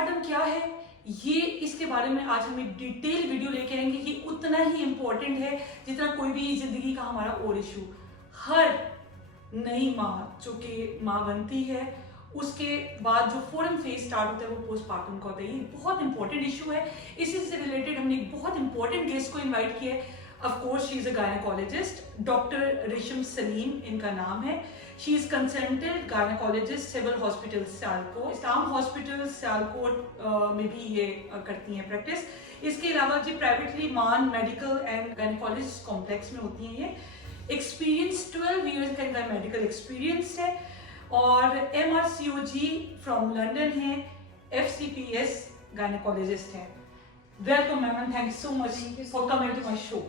Postmortem क्या है, ये इसके बारे में आज हम एक डिटेल वीडियो लेके आएंगे। ये उतना ही इम्पोर्टेंट है जितना कोई भी जिंदगी का हमारा और इशू। हर नई माँ जो कि माँ बनती है, उसके बाद जो फॉरन फेज स्टार्ट होता है वो पोस्टमार्टम का होता है। ये बहुत इंपॉर्टेंट इशू है। इसी से रिलेटेड हमने एक बहुत इंपॉर्टेंट गेस्ट को इन्वाइट किया है। Of course she is a gynaecologist, doctor Resham Saleem इनका नाम है। She is consultant gynaecologist civil hospital Sialkot, Islam hospital Sialkot में भी ये करती हैं प्रैक्टिस। इसके अलावा जी privately Maan medical and gynaecologist complex में होती हैं। ये एक्सपीरियंस 12 ईयर्स का इनका मेडिकल एक्सपीरियंस है और MRCOG फ्रॉम लंदन है, FCPS गायनेकोलॉजिस्ट है। Welcome ma'am and thank you so much for coming to my show.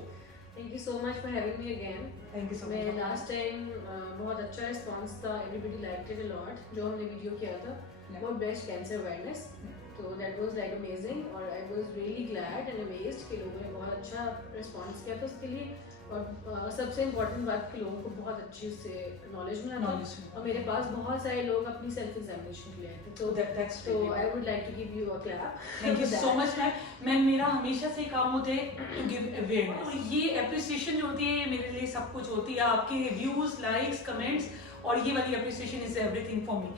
Thank you so much for having me again. Thank you so मैं much. Last time बहुत अच्छा response था, everybody liked it a lot, जो हमने video किया था about breast cancer awareness. तो that was like amazing और I was really glad and amazed कि लोगों ने बहुत अच्छा रिस्पांस किया था उसके लिए। और सबसे इम्पोर्टेंट बात कि लोगों को बहुत अच्छी उससे नॉलेज मिला था। और मेरे पास बहुत सारे लोग अपनी सेल्फ एग्जामिनेशन के लिए आए थे, तो I would like to give you a clap. Thank you so much ma'am. मेरा हमेशा से काम होता है टू गिव अवेयरनेस। ये एप्रिसिएशन जो होती है मेरे लिए सब कुछ होती है। आपके व्यूज, लाइक्स, कमेंट्स और ये वाली appreciation is everything for me.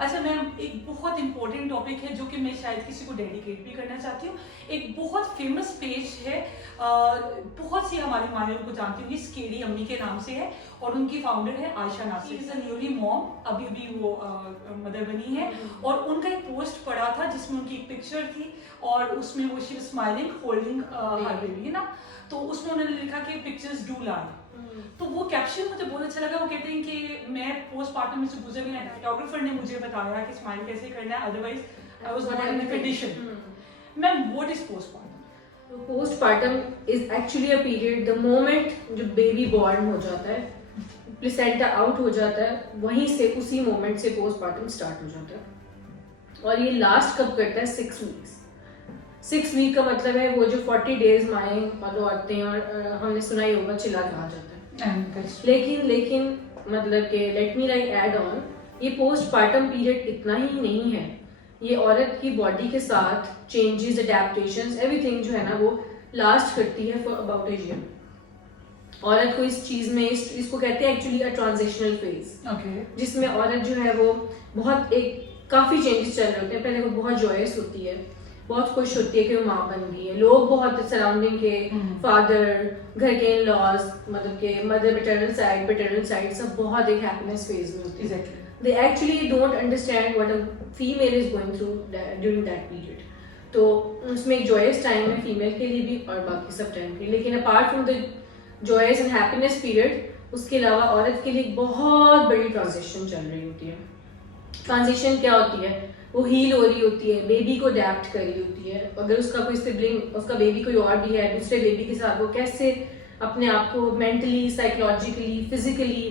अच्छा मैम, एक बहुत इंपॉर्टेंट टॉपिक है जो कि मैं शायद किसी को डेडिकेट भी करना चाहती हूँ। एक बहुत फेमस पेज है, बहुत सी हमारी माएँ उनको जानती होंगी, स्केडी अम्मी के नाम से है और उनकी फाउंडर है Ayesha Nasir. Is a newly mom, अभी भी वो मदर बनी है। और उनका एक पोस्ट पड़ा था जिसमें उनकी एक पिक्चर थी और उसमें वो she smiling holding her baby, है ना। तो उसमें उन्होंने लिखा कि पिक्चर्स डू लाई। तो वो कैप्शन मुझे बहुत अच्छा लगा। वो कहते हैं कि मैं पोस्टमार्टम में से गुजर गई, फोटोग्राफर ने मुझे बताया कि स्माइल कैसे करना है, otherwise I was not in the condition. Ma'am, what is postmortem? Postmortem is actually a period, the moment जो बेबी बॉर्न हो जाता है, प्लेसेंटा आउट हो जाता है, वहीं से उसी मोमेंट से पोस्टमार्टम स्टार्ट हो जाता है। और ये लास्ट कब करता है? 6 वीक्स। 6 वीक का मतलब है वो जो 40 डेज माएँ फॉलो आते हैं और हमने सुना ही होगा चिल्ला कहा जाता है। लेकिन मतलब कि let me like add on, ये पोस्टमार्टम पीरियड इतना ही नहीं है। ये औरत की बॉडी के साथ चेंजेस, अडेप्टेशंस, एवरीथिंग जो है ना वो लास्ट करती है फॉर अबाउट अ ईयर। औरत को इस चीज में इसको कहते हैं एक्चुअली अ ट्रांजिशनल फेज, जिसमें औरत जो है वो बहुत काफी चेंजेस चल रहे होते हैं। पहले वो बहुत जॉयस होती है, बहुत खुश होती है कि वो माँ बन गई है। लोग बहुत सराउंडिंग के फादर, घर के इन-लॉज, मतलब के मदर पैटर्नल साइड सब बहुत एक हैप्पीनेस फेज में होती है। They actually don't understand what a female is going through during that period. तो उसमें एक joyous टाइम है फीमेल के लिए भी और बाकी सब टाइम के लिए। लेकिन apart from the joyous and happiness period, उसके अलावा औरत के लिए बहुत बड़ी ट्रांजिशन चल रही होती है। ट्रांजिशन क्या होती है? वो हील हो रही होती है, बेबी को अडेप्ट कर रही होती है। अगर उसका कोई सिबलिंग, उसका बेबी कोई और भी है, दूसरे बेबी के साथ वो कैसे अपने आप को मेंटली, साइकोलॉजिकली, फिजिकली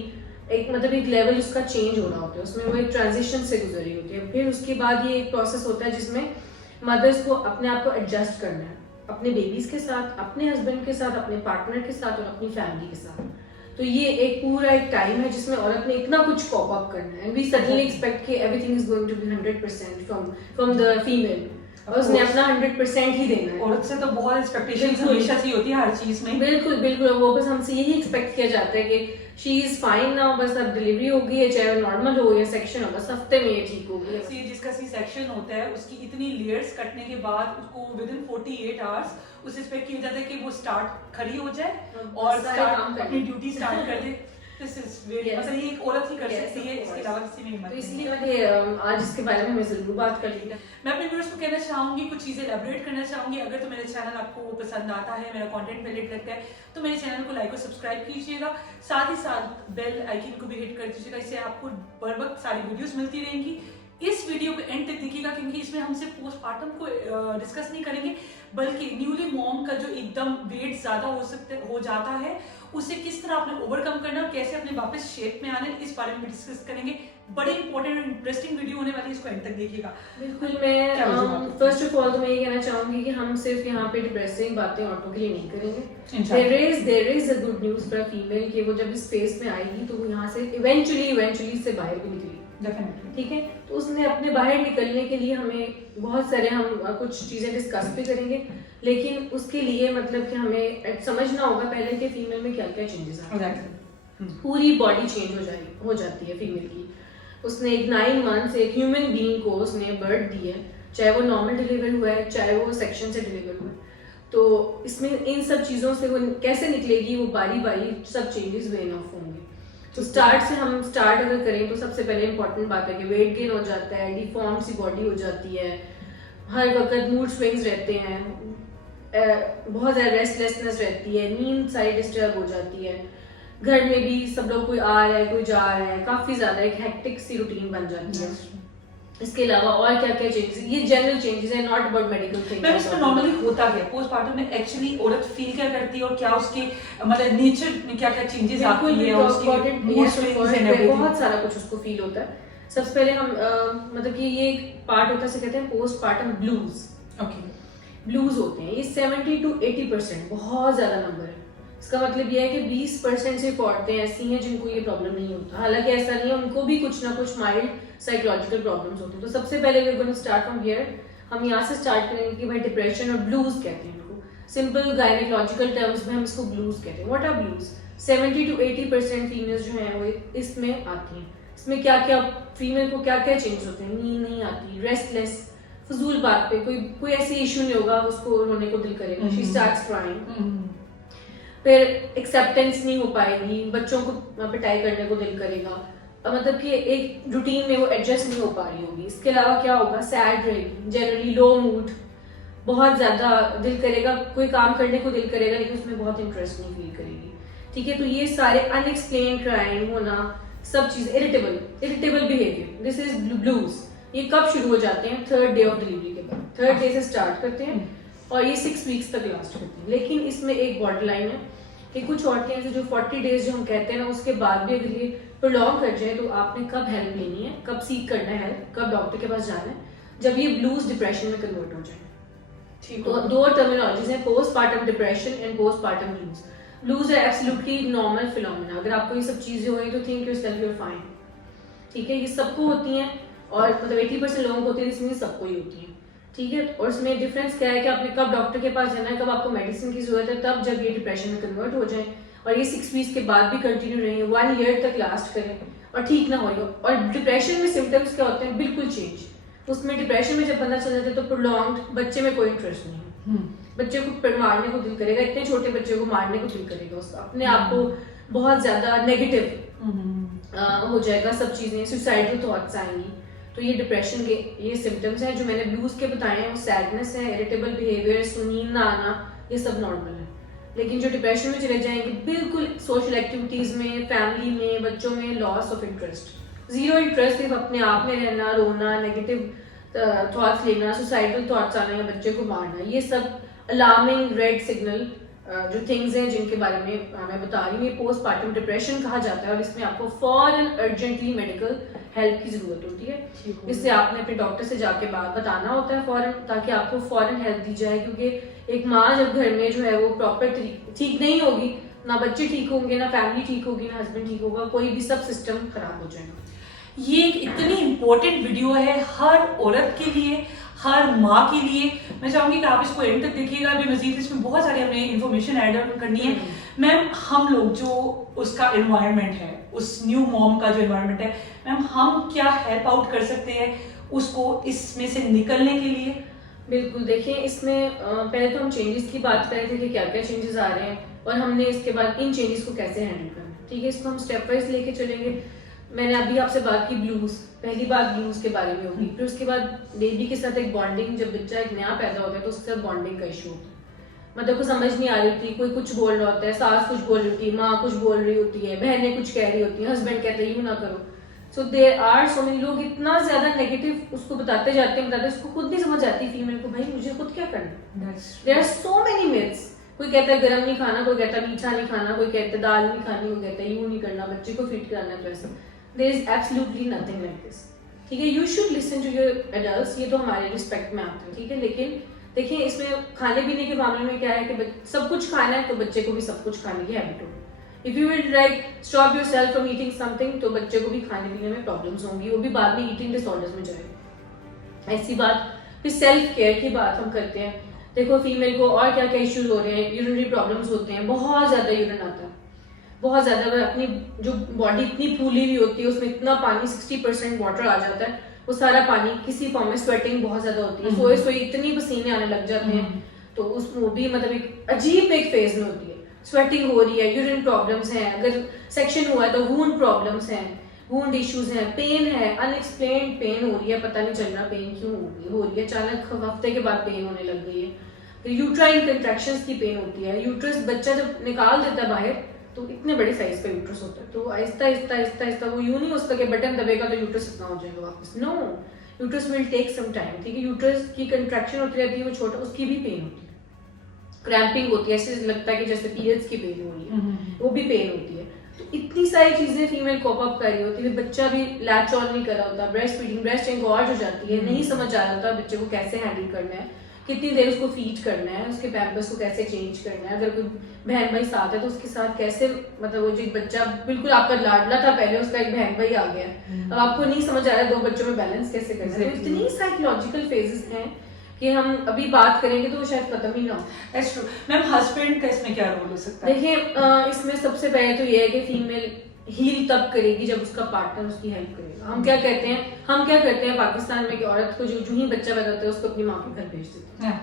एक लेवल उसका चेंज हो रहा होता है। उसमें वो एक ट्रांजिशन से गुजर रही होती है। फिर उसके बाद ये एक प्रोसेस होता है जिसमें मदर्स को अपने आप को एडजस्ट करना है अपने बेबीज के साथ, अपने हस्बैंड के साथ, अपने पार्टनर के साथ और अपनी फैमिली के साथ। तो ये एक पूरा एक टाइम है जिसमें औरत ने इतना कुछ कॉप अप करना है। एंड वी सडनली एक्सपेक्ट कि everything is going to be 100% from the female, और उसने अपना 100% ही देना है। औरत से तो बहुत एक्सपेक्टेशंस हमेशा से होती है हर चीज में। बिल्कुल वो बस हमसे यही एक्सपेक्ट किया जाता है कि शी इज फाइन नाउ, बस अब डिलीवरी हो गई है, चाहे नॉर्मल हो या सेक्शन हो, बस हफ्ते में ये ठीक हो गई है। जिसका सी सेक्शन होता है उसकी इतनी लेयर्स कटने के बाद उसको विदिन 48 आवर्स उसे एक्सपेक्ट किया जाता है कि वो स्टार्ट खड़ी हो जाए और अपनी ड्यूटी स्टार्ट कर दे। This is very मतलब ये एक औरत ही कर सकती है, इसके अलावा किसी में हिम्मत नहीं। तो इसलिए मैंने आज इसके बारे में हमें जरूर बात कर ली। मैं अपने व्यूअर्स को कहना चाहूंगी, कुछ चीजें एलैबोरेट करना चाहूंगी। अगर तो मेरा चैनल आपको पसंद आता है, मेरा कंटेंट वैलिड लगता है, तो मेरे चैनल को लाइक और सब्सक्राइब कीजिएगा। साथ ही साथ बेल आइकन को भी हिट कर दीजिएगा, इससे आपको बर वक्त सारी वीडियोस मिलती रहेंगी। इस वीडियो को एंड तक देखिएगा क्योंकि इसमें हम सिर्फ पोस्टमार्टम को डिस्कस नहीं करेंगे, बल्कि न्यूली मॉम का जो एकदम वेट ज्यादा हो जाता है उसे किस तरह आपने ओवरकम करना और कैसे अपने वापस शेप में आना है, इस बारे में डिस्कस करेंगे। बड़ी इंपॉर्टेंट और इंटरेस्टिंग वीडियो होने वाली है, इसको एंड तक देखिएगा। बिल्कुल। मैं फर्स्ट ऑफ ऑल तो मैं ये कहना चाहूंगी कि हम सिर्फ यहाँ पे डिप्रेसिंग बातें औरतों के लिए नहीं करेंगे। There is a good news for female कि वो जब इस फेज में आएगी तो वो यहाँ से इवेंचुअली से बाहर भी निकलेगी। डेफिनेटली। ठीक है, तो उसने अपने बाहर निकलने के लिए हमें बहुत सारे हम कुछ चीजें डिस्कस भी करेंगे, लेकिन उसके लिए मतलब कि हमें समझना होगा पहले कि फीमेल में क्या क्या चेंजेस आ रहे हैं। पूरी बॉडी चेंज हो जाती है फीमेल की। उसने एक 9 मंथ्स एक ह्यूमन बीइंग को उसने बर्थ दी है, चाहे वो नॉर्मल डिलीवर हुआ है चाहे वो सेक्शन से डिलीवर हुआ है। तो इसमें इन सब चीज़ों से वो कैसे निकलेगी, वो बारी बारी सब चेंजेस वेन ऑफ होंगे। तो हम स्टार्ट अगर करें तो सबसे पहले इंपॉर्टेंट बात है कि वेट गेन हो जाता है, डिफॉर्म सी बॉडी हो जाती है, हर वक्त मूड स्विंग्स रहते हैं, बहुत ज़्यादा रेस्टलेसनेस रहती है, नींद सारी डिस्टर्ब हो जाती है, घर में भी सब लोग कोई आ रहा है कोई जा रहा है, काफ़ी ज़्यादा एक हेक्टिक सी रूटीन बन जाती है। इसके अलावा और क्या क्या चेंजेस, ये जनरल चेंजेस है, not about medical things. Ma'am इसमें नॉर्मली होता क्या पोस्टमार्टम में, एक्चुअली औरत फील क्या करती है और क्या उसके मतलब नेचर में क्या क्या चेंजेस आती है, उसके मूड स्विंग्स एंड एवरीथिंग, बहुत सारा कुछ उसको फील होता है। सबसे पहले हम मतलब कि ये एक पार्ट होता है, इसे कहते हैं पोस्टमार्टम ब्लूज। ओके, ब्लूज होते हैं ये 70 to 80%, बहुत ज्यादा नंबर है। इसका मतलब यह है कि 20% सिर्फ औरतें ऐसी हैं जिनको ये प्रॉब्लम नहीं होता, हालांकि ऐसा नहीं है, उनको भी कुछ ना कुछ माइल्ड साइकोलॉजिकल प्रॉब्लम्स होते हैं। तो सबसे पहले we going to start from here, हम यहाँ से स्टार्ट करेंगे कि भाई डिप्रेशन और ब्लूज कहते हैं इनको, सिंपल गायनेकोलॉजिकल टर्म्स में हम इसको ब्लूज कहते हैं। What are blues? 70 to 80% females जो हैं वो इसमें आती हैं। इसमें क्या क्या फीमेल को क्या क्या चेंज होते हैं, नींद नहीं आती, रेस्टलेस, फजूल बात पे कोई ऐसी इशू नहीं होगा उसको रोने को दिल करेगा, शी स्टार्ट्स क्राइंग। फिर एक्सेप्टेंस नहीं हो पाएगी, बच्चों को पिटाई करने को दिल करेगा, मतलब कि एक रूटीन में वो एडजस्ट नहीं हो पा रही होगी। इसके अलावा क्या होगा, सैड रहेगी, जनरली लो मूड, बहुत ज्यादा दिल करेगा, कोई काम करने को दिल करेगा लेकिन उसमें बहुत इंटरेस्ट नहीं फील करेगी। ठीक है, तो ये सारे अनएक्सप्लेन क्राइम होना, सब चीज, irritable behaviour, this is blues. ये कब शुरू हो जाते हैं? 3rd डे ऑफ डिलीवरी के बाद, 3rd डे से स्टार्ट करते हैं और ये 6 वीक्स तक लास्ट करते हैं। लेकिन इसमें एक बॉर्डर लाइन है कि कुछ औरतें हैं जो 40 डेज जो हम कहते हैं ना, उसके बाद भी अगर ये प्रोलॉन्ग कर जाए तो आपने कब हेल्प लेनी है, कब सीख करना है हेल्प, कब डॉक्टर के पास जाना है, जब ये ब्लूज डिप्रेशन में कन्वर्ट हो जाए। ठीक, तो 2 टर्मिनोलॉजीज हैं, postmortem depression and postmortem blues. Blues है एब्सोल्युटली नॉर्मल फिनोमेना, अगर आपको ये सब चीजें हो रही तो think yourself you are fine. ठीक है, ये सबको होती हैं और मतलब 80% लोगों को होती है, इसमें सबको ही होती है। ठीक है, और इसमें डिफरेंस क्या है कि आपने कब डॉक्टर के पास जाना है, कब आपको मेडिसिन की जरूरत है, तब जब ये डिप्रेशन में कन्वर्ट हो जाए और ये 6 वीक्स के बाद भी कंटिन्यू रहे, 1 ईयर तक लास्ट करें और ठीक ना हो। और डिप्रेशन में सिम्टम्स क्या होते हैं? बिल्कुल चेंज। उसमें डिप्रेशन में जब बंदा चल जाता है तो प्रोलॉन्ग्ड, बच्चे में कोई इंटरेस्ट नहीं है, बच्चे को मारने को दिल करेगा, इतने छोटे बच्चे को मारने को दिल करेगा, उसका अपने आप को बहुत ज्यादा नेगेटिव हो जाएगा, सब चीजें, सुसाइडल थॉट्स आएंगी। तो ये डिप्रेशन के ये सिम्टम्स हैं जो मैंने ब्लूज के बताए हैं, वो सैडनेस है, इरिटेबल बिहेवियर, नींद ना आना, ये सब नॉर्मल है। लेकिन जो डिप्रेशन में चले जाएंगे, बिल्कुल सोशल एक्टिविटीज में, फैमिली में, बच्चों में loss of interest, zero interest, सिर्फ अपने आप में रहना, रोना, नेगेटिव थॉट्स लेना, सुसाइडल थॉट्स आना या बच्चे को मारना, ये सब अलार्मिंग रेड सिग्नल जो थिंग्स हैं जिनके बारे में मैं बता रही हूँ, ये पोस्टमार्टम डिप्रेशन कहा जाता है और इसमें आपको फौरन अर्जेंटली मेडिकल हेल्प की जरूरत होती है। इससे आपने अपने डॉक्टर से जाके बात बताना होता है फौरन, ताकि आपको फौरन हेल्प दी जाए, क्योंकि एक माँ जब घर में जो है वो प्रॉपर ठीक नहीं होगी, ना बच्चे ठीक होंगे, ना फैमिली ठीक होगी, ना हस्बैंड ठीक होगा, कोई भी सब सिस्टम खराब हो जाएगा। ये एक इतनी इम्पोर्टेंट वीडियो है हर औरत के लिए, हर माँ के लिए। मैं चाहूंगी कि आप इसको एंड तक देखिएगा, अभी मजीद इसमें बहुत सारी हमें इन्फॉर्मेशन ऐड करनी है। मैम, हम लोग जो उसका एनवायरनमेंट है, उस न्यू मॉम का जो एनवायरनमेंट है, मैम हम क्या हेल्प आउट कर सकते हैं उसको इसमें से निकलने के लिए? बिल्कुल, देखिए इसमें पहले तो हम चेंजेस की बात कर रहे थे कि क्या क्या चेंजेस आ रहे हैं और हमने इसके बाद इन चेंजेस को कैसे हैंडल करना है। ठीक है, इसको हम स्टेप वाइज लेके चलेंगे। मैंने अभी आपसे बात की ब्लूज, पहली बात ब्लूज के बारे में होगी, फिर उसके बाद बेबी के साथ एक बॉन्डिंग, जब बच्चा एक नया पैदा होता है तो उसके साथ बॉन्डिंग का इशू होता है, मतलब को समझ नहीं आ रही थी, कोई कुछ बोल रहा होता है, सास कुछ बोल रही होती है, माँ कुछ बोल रही होती है, बहनें कुछ कह रही होती है, हस्बैंड कहते हैं यूं ना करो। So there are so many लोग इतना ज्यादा नेगेटिव उसको बताते जाते हैं, उसको खुद नहीं समझ आती फीमेल को, भाई मुझे खुद क्या करना। There are so many myths, कोई कहता है गरम नहीं खाना, कोई कहता है मीठा नहीं खाना, कोई कहता है दाल नहीं खानी, कोई कहता है यूं नहीं करना, बच्चे को फीड कराना है, तो ऐसा there is absolutely nothing like this. ठीक है, you should listen to your adults, ये तो हमारे रिस्पेक्ट में आता है। ठीक है, लेकिन देखिए इसमें खाने पीने के मामले में क्या है कि सब कुछ खाना है तो बच्चे को भी सब कुछ खाने की हैबिट हो। If you will like stop yourself from eating something, तो बच्चे को भी खाने पीने में प्रॉब्लम्स होंगी, वो भी बाद में ईटिंग डिसऑर्डर्स में जाएगा। ऐसी बात। फिर सेल्फ केयर की बात हम करते हैं। देखो फीमेल को और क्या क्या इश्यूज हो रहे हैं, यूरिनरी प्रॉब्लम्स होते हैं, बहुत ज्यादा यूरिन आता है, बहुत ज्यादा। अपनी जो बॉडी इतनी फूली हुई होती है, उसमें इतना पानी 60% वाटर आ जाता है, वो सारा पानी किसी फॉर्म में स्वेटिंग बहुत ज्यादा होती है, सोए सोए इतनी पसीने आने लग जाते हैं, तो उसमें भी मतलब एक अजीब एक फेज में होती है, स्वेटिंग हो रही है, यूरिन प्रॉब्लम्स हैं, अगर सेक्शन हुआ है तो वूंड प्रॉब्लम्स हैं, वूंड इश्यूज हैं, पेन है, अनएक्सप्लेन्ड पेन हो रही है, पता नहीं चल रहा पेन क्यों हो रही है, अचानक हफ्ते के बाद पेन होने लग गई है। फिर यूट्राइन कंट्रैक्शंस की पेन होती है, यूट्रस बच्चा जब निकाल देता है बाहर तो इतने बड़े साइज का यूट्रस होता है, तो आहिस्ता आहिस्ता आहिस्ता आहिस्ता वो यूं नहीं हो सकता कि बटन दबेगा तो यूट्रस इतना हो जाएगा वापस, no, uterus will take some time, ठीक है। यूट्रस की कंट्रैक्शन होती रहती है, वो छोटा, उसकी भी पेन होती है, क्रैम्पिंग होती है, ऐसे लगता है कि जैसे पीरियड्स की पेन हो रही है, वो भी पेन होती है। तो इतनी सारी चीजें फीमेल कॉप अप कर रही होती है, बच्चा भी लैच ऑन नहीं कर रहा होता, ब्रेस्ट फीडिंग, ब्रेस्ट एंगॉर्ज हो जाती है, नहीं समझ आ रहा होता बच्चे को कैसे हैंडल करना है, कितनी देर उसको फीड करना है, उसके पैम्पर्स को कैसे चेंज करना है, अगर कोई बहन भाई साथ है तो उसके साथ कैसे, मतलब वो जो बच्चा बिल्कुल आपका लाडला था पहले, उसका एक बहन भाई आ गया, अब आपको नहीं समझ आ रहा है दो बच्चों में बैलेंस कैसे करना है। तो इतनी साइकोलॉजिकल फेजेस हैं कि हम अभी बात करेंगे तो वो शायद खत्म ही ना हो। That's true. मैम हस्बैंड का इसमें क्या रोल हो सकता है? देखिए इसमें सबसे पहले तो ये है कि फीमेल हील तब करेगी जब उसका पार्टनर उसकी हेल्प करेगा। हम क्या करते हैं पाकिस्तान में कि औरत को जो ही बच्चा पैदा होता है उसको अपनी माँ के घर भेज देते हैं।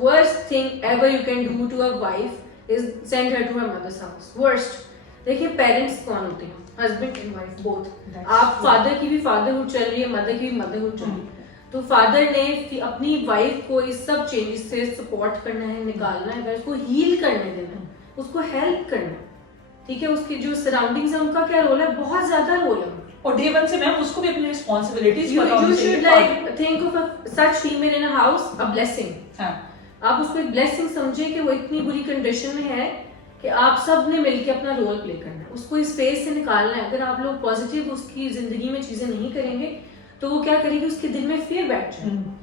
Worst thing ever you can do to a wife is send her to her mother's house. Worst. देखिए पेरेंट्स कौन होते हैं? Husband and wife both. आप फादर की भी फादरहुड चल रही है, मदर की भी मदरहुड चल रही है, तो फादर ने अपनी वाइफ को इस सब चेंजेस से सपोर्ट करना है, निकालना है, उसको हील करने देना है, उसको हेल्प करना है, ठीक है। उसकी जो सराउंडिंग्स है उनका क्या रोल है? बहुत ज्यादा रोल है। और डे वन से मैम उसको भी अपनी रिस्पांसिबिलिटीज पता यू होनी शुड चाहिए। Like think of such female in a house a blessing. आप उसको एक ब्लेसिंग समझे कि वो इतनी बुरी कंडीशन में है कि आप सब ने मिलकर अपना रोल प्ले करना है, उसको इस फेज से निकालना है। अगर आप लोग पॉजिटिव उसकी जिंदगी में चीजें नहीं करेंगे तो वो क्या करेगी? उसके दिल में फियर बैठ जाएगा,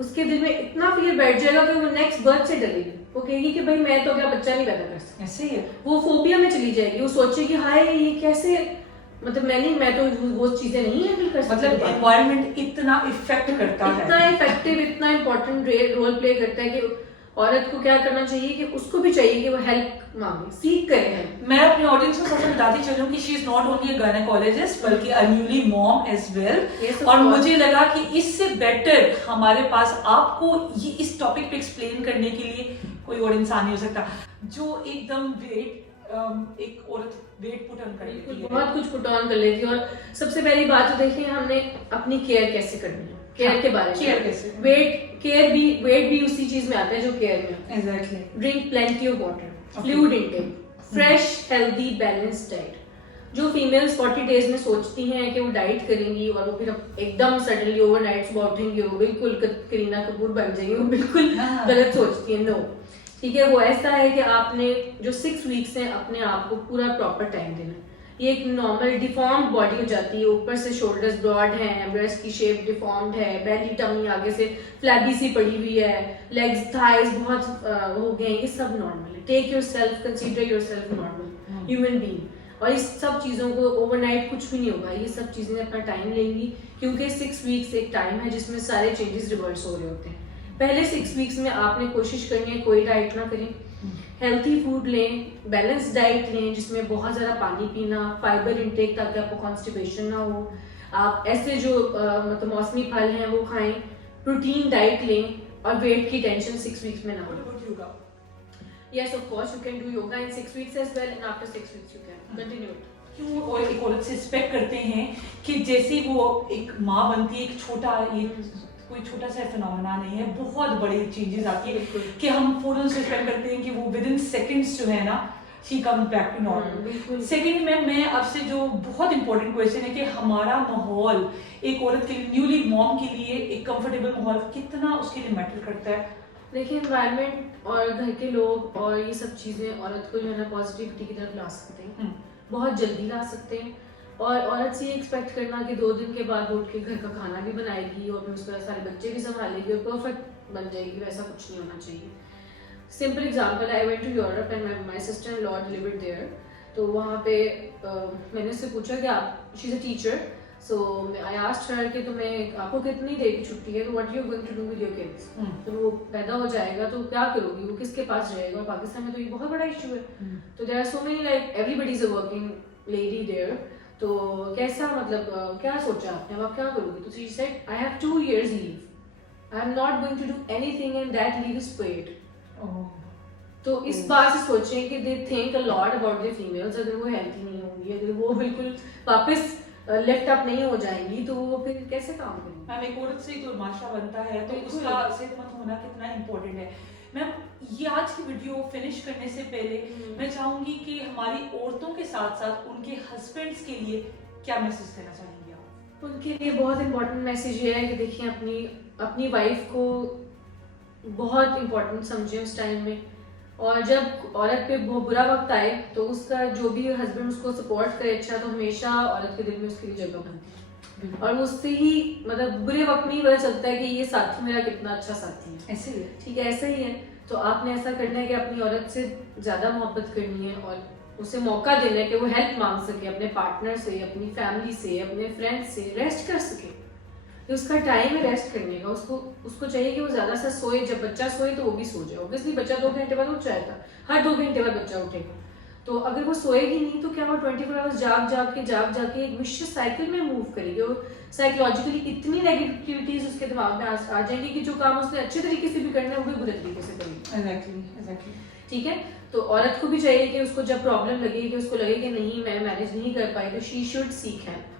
उसके दिल में इतना फियर बैठ जाएगा कि वो नेक्स्ट बर्थ से डरेगी। वो कहेगी कि भाई मैं तो क्या बच्चा नहीं पैदा कर सकती, ऐसे ही है। वो फोबिया में चली जाएगी, वो सोचेगी हाय ये कैसे, मतलब मैं तो वो चीजें नहीं हैंडल कर सकती। मतलब एनवायरनमेंट इतना इफेक्ट करता है, इतना इफेक्टिव, इतना इम्पोर्टेंट रोल प्ले करता है कि औरत को क्या करना चाहिए कि उसको भी चाहिए कि वो हेल्प मांगे, सीख करे। मैं अपने ऑडियंस को सबसे बताती चलूं कि she is not only a gynaecologist बल्कि a newly mom as well. और मुझे लगा कि इससे बेटर हमारे पास आपको ये इस टॉपिक पे एक्सप्लेन करने के लिए कोई और इंसान नहीं हो सकता जो एकदम एक औरत वेट पुट ऑन करेगी, बहुत कुछ पुट ऑन कर लेती है। और सबसे पहली बात तो देखिए हमने अपनी केयर कैसे करनी है, केयर के बारे में। केयर कैसे? वेट भी उसी चीज में आता है जो केयर में। Exactly. Drink plenty of water, fluid intake, fresh healthy balanced diet. जो फीमेल्स 40 डेज में सोचती हैं कि वो डाइट करेंगी और वो फिर एकदम सडनली ओवरनाइट सुबह उठेंगी, वो बिल्कुल करीना कपूर बन जाएंगी, वो बिल्कुल गलत सोचती है। नो, ठीक है, वो ऐसा है कि आपने जो 6 वीक्स हैं अपने आप को पूरा प्रॉपर टाइम देना है। ये एक नॉर्मल डिफॉर्म्ड बॉडी हो जाती है, ऊपर से शोल्डर्स ब्रॉड हैं, ब्रेस्ट की शेप डिफॉर्म्ड है, बेली टमी आगे से फ्लैबी सी पड़ी हुई है, लेग्स थाइज बहुत हो गए, ये सब नॉर्मल है। Take yourself, consider yourself normal human being. और इस सब चीज़ों को ओवरनाइट कुछ भी नहीं होगा, ये सब चीज़ें अपना टाइम लेंगी, क्योंकि 6 वीक्स एक टाइम है जिसमें सारे चेंजेस रिवर्स हो रहे होते हैं। पहले 6 वीक्स में आपने कोशिश करनी है कोई डाइट ना करें, हेल्थी फूड लें, बैलेंस डाइट लें जिसमें बहुत ज़्यादा पानी पीना, फाइबर इंटेक ताकि आपको कॉन्स्टिपेशन ना हो। आप ऐसे जो मतलब मौसमी फल हैं वो खाएं, प्रोटीन डाइट लें और वेट की टेंशन 6 वीक्स में ना हो। Yes, of course, you can do yoga in 6 weeks as well, and after 6 weeks you can continue it. क्यों और एक औरत से एक्सपेक्ट करते हैं कि जैसे वो एक माँ बनती है, एक छोटा ये कोई छोटा सा फिनोमेना नहीं है, बहुत बड़ी चेंजेस आती है कि हम फौरन से एक्सपेक्ट करते हैं कि वो विद इन सेकंड्स जो है ना she come back to normal. Second ma'am मैं आपसे जो बहुत इंपॉर्टेंट क्वेश्चन है कि हमारा माहौल एक औरत के लिए, न्यूली मॉम के लिए एक कंफर्टेबल माहौल कितना उसके लिए मैटर करता है? देखिए एनवायरनमेंट और घर के लोग और ये सब चीज़ें औरत को जो है ना पॉजिटिविटी की तरफ ला सकते हैं, बहुत जल्दी ला सकते हैं। और औरत से ये एक्सपेक्ट करना कि 2 दिन के बाद उठ के घर का खाना भी बनाएगी और फिर उसके बाद सारे बच्चे भी संभालेगी और परफेक्ट बन जाएगी, वैसा कुछ नहीं होना चाहिए। Simple example, I went to Europe and my sister in law delivered there, तो वहाँ पे मैंने उससे पूछा कि आप, she is a teacher, so I asked her कि तुम्हें, आपको कितनी देर की छुट्टी है, तो what you going to do with your kids, तो वो पैदा हो जाएगा तो क्या करोगी, वो किसके पास रहेगा, और पाकिस्तान में तो ये बहुत बड़ा इशू है। तो there are so many, like everybody is a working lady there, तो कैसा मतलब क्या सोचा आपने, अब आप क्या करोगी, तो she said I have 2 years leave, I am not going to do anything and that leave is paid. तो इस बात से सोचें कि they think a lot about the females, अगर वो हेल्थी नहीं होंगी, अगर वो बिल्कुल वापस लिफ्ट अप नहीं हो जाएंगी, तो वो फिर कैसे काम करेंगी। मैम एक औरत से तो माशा बनता है, तो बिल्कुल। उसका सेहतमंद होना कितना इम्पोर्टेंट है। मैम ये आज की वीडियो फिनिश करने से पहले मैं चाहूंगी कि हमारी औरतों के साथ साथ उनके हस्बैंड्स के लिए क्या मैसेज देना चाहेंगे आप? उनके लिए बहुत इंपॉर्टेंट मैसेज ये है कि देखिए अपनी वाइफ को बहुत इंपॉर्टेंट समझें उस टाइम में, और जब औरत पे बहुत बुरा वक्त आए तो उसका जो भी हस्बैंड उसको सपोर्ट करे अच्छा, तो हमेशा औरत के दिल में उसके लिए जगह बनती है, और उससे ही मतलब बुरे वक्त में ही पता चलता है कि ये साथी मेरा कितना अच्छा साथी है। ऐसे ही ठीक है, ऐसा ही है। तो आपने ऐसा करना है कि अपनी औरत से ज़्यादा मोहब्बत करनी है और उसे मौका देना है कि वो हेल्प मांग सके अपने पार्टनर से, अपनी फैमिली से, अपने फ्रेंड्स से, रेस्ट कर सके। ये उसका टाइम है रेस्ट करने का, उसको चाहिए कि वो ज़्यादा सा सोए, जब बच्चा सोए तो वो भी सो जाए। ऑब्वियसली बच्चा 2 घंटे बाद उठ जाएगा, हर 2 घंटे बाद बच्चा उठेगा, तो अगर वो सोएगी नहीं तो क्या वो 24 आवर्स जाग के एक विशियस साइकिल में मूव करेगी, और साइकोलॉजिकली इतनी नेगेटिविटीज उसके दिमाग में आ जाएंगी कि जो काम उसने अच्छे तरीके से भी करना है वो भी बुरे तरीके से करेगी। एग्जैक्टली। ठीक है, तो औरत को भी चाहिए कि उसको जब प्रॉब्लम लगे, कि उसको लगे कि नहीं मैं मैनेज नहीं कर पाई, तो she should seek help.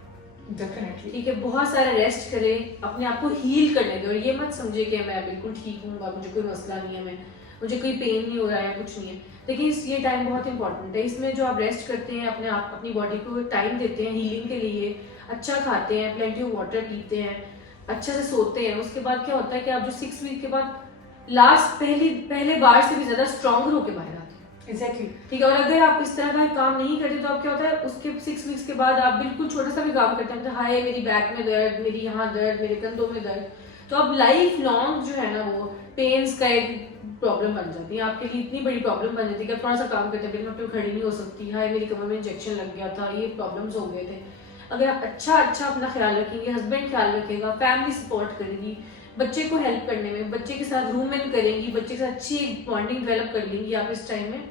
Definitely. ठीक है, बहुत सारा रेस्ट करे, अपने आप को हील करने दे, और ये मत समझे कि मैं बिल्कुल ठीक हूँ, मुझे कोई मसला नहीं है, मुझे कोई पेन नहीं हो रहा है, कुछ नहीं है। देखिए ये टाइम बहुत इंपॉर्टेंट है, इसमें जो आप रेस्ट करते हैं, अपनी बॉडी को टाइम देते हैं हीलिंग के लिए, अच्छा खाते हैं, प्लेंटी ऑफ वाटर पीते हैं, अच्छा से सोते हैं, उसके बाद क्या होता है कि आप जो 6 वीक के बाद पहले बार से भी ज्यादा स्ट्रॉन्गर होकर बाहर आते हैं। एग्जैक्टली। ठीक है, और अगर आप इस तरह का काम नहीं करते तो आप क्या होता है उसके 6 वीक्स के बाद आप बिल्कुल छोटा सा भी काम करते हैं, तो हाय मेरी बैक में दर्द, मेरी यहाँ दर्द, मेरे कंधों में दर्द, तो अब लाइफ लॉन्ग जो है ना वो पेन्स का एक प्रॉब्लम बन जाती है आपके लिए, इतनी बड़ी प्रॉब्लम बन जाती है कि थोड़ा सा काम करते हैं मैं खड़ी नहीं हो सकती, हाय मेरी कमर में इंजेक्शन लग गया था, ये प्रॉब्लम्स हो गए थे। अगर आप अच्छा अपना ख्याल रखेंगे, हस्बैंड ख्याल रखेगा, फैमिली सपोर्ट करेगी, बच्चे को हेल्प करने में, बच्चे के साथ रूम इन करेंगी, बच्चे के साथ अच्छी एक बॉन्डिंग डेवलप कर लेंगी आप इस टाइम में,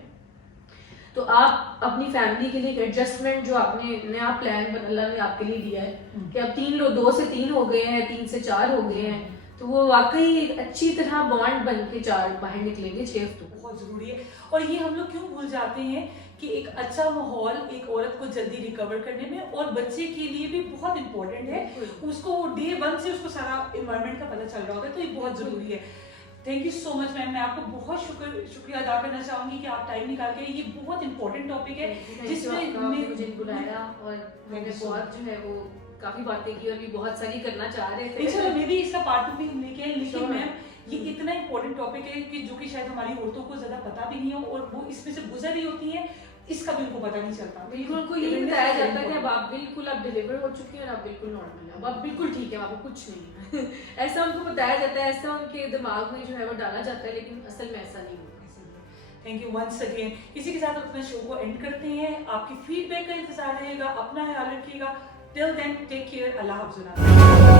तो आप अपनी फैमिली के लिए एक एडजस्टमेंट जो आपने नया प्लान अल्लाह ने आपके लिए दिया है कि अब 2 से 3 हो गए हैं, 3 से 4 हो गए हैं, तो वो वाकई एक अच्छी तरह बॉन्ड बन के 4 बाहर निकलेंगे 6 तो बहुत जरूरी है। और ये हम लोग क्यों भूल जाते हैं कि एक अच्छा माहौल एक औरत को जल्दी रिकवर करने में और बच्चे के लिए भी बहुत इंपॉर्टेंट है, उसको डे 1 से उसको सारा इन्वायरमेंट का पता चल रहा होगा, तो ये बहुत जरूरी है। Thank you so much ma'am, मैं आपको बहुत शुक्रिया अदा करना चाहूंगी कि आप टाइम निकाल के, ये बहुत इंपॉर्टेंट टॉपिक है जिसमें मुझे बुलाया और मैंने बहुत जो है वो काफी बातें की और भी बहुत सारी करना चाह रहे थे। इंशाल्लाह मे भी इसका पार्ट 2 भी हम लेके आए, लेकिन मैम ये इतना इंपॉर्टेंट टॉपिक है कि जो कि शायद हमारी औरतों को ज्यादा पता भी नहीं हो और वो इसमें से गुजर रही होती है, इसका भी उनको पता नहीं चलता। बिल्कुल उनको ये बताया जाता है कि अब आप बिल्कुल डिलीवर हो चुके हैं और आप बिल्कुल नॉर्मल हैं, अब आप बिल्कुल ठीक है, आपको कुछ नहीं है ऐसा उनको बताया जाता है, ऐसा उनके दिमाग में जो है वो डाला जाता है, लेकिन असल में ऐसा नहीं होता। Thank you once again. इसी के साथ अपने शो को एंड करते हैं। आपकी फीडबैक का इंतजार रहेगा, अपना ख्याल रखिएगा। टिल देन टेक केयर, अल्लाह हाफ़िज़।